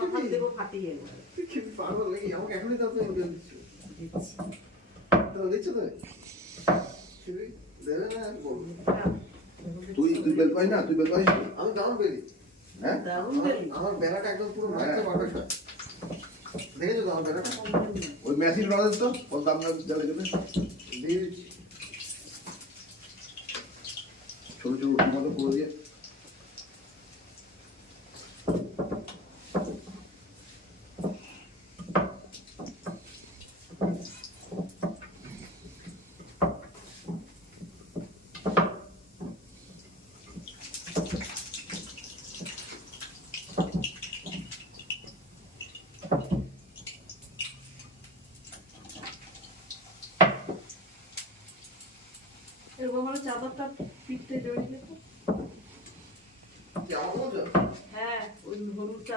মাথা দেবো ফাটিয়ে একবারে। কি পাগল নাকি? আমাকে এখনই দাও তো উঠে দিচ্ছ। দিচ্ছি। তো দিচ্ছ তো? দেবে না আর বলবো। তুই বেল পাই না, তুই বেল পাইস? আমি দারুণ বেরি। হ্যাঁ? দারুণ বেরি। আমার বেলাটা একদম পুরো মাইক্রো পারফেক্ট হয়। দেখেছো তো আমার বেলাটা? ওই মেশিন রদের তো ওর দাম না জ্বালে দেবে। দিয়ে দিচ্ছি। ছোট ছোট রুটি মতো করে দিয়ে। এরকম হলে চাদরটা পিঠতে জড়িয়ে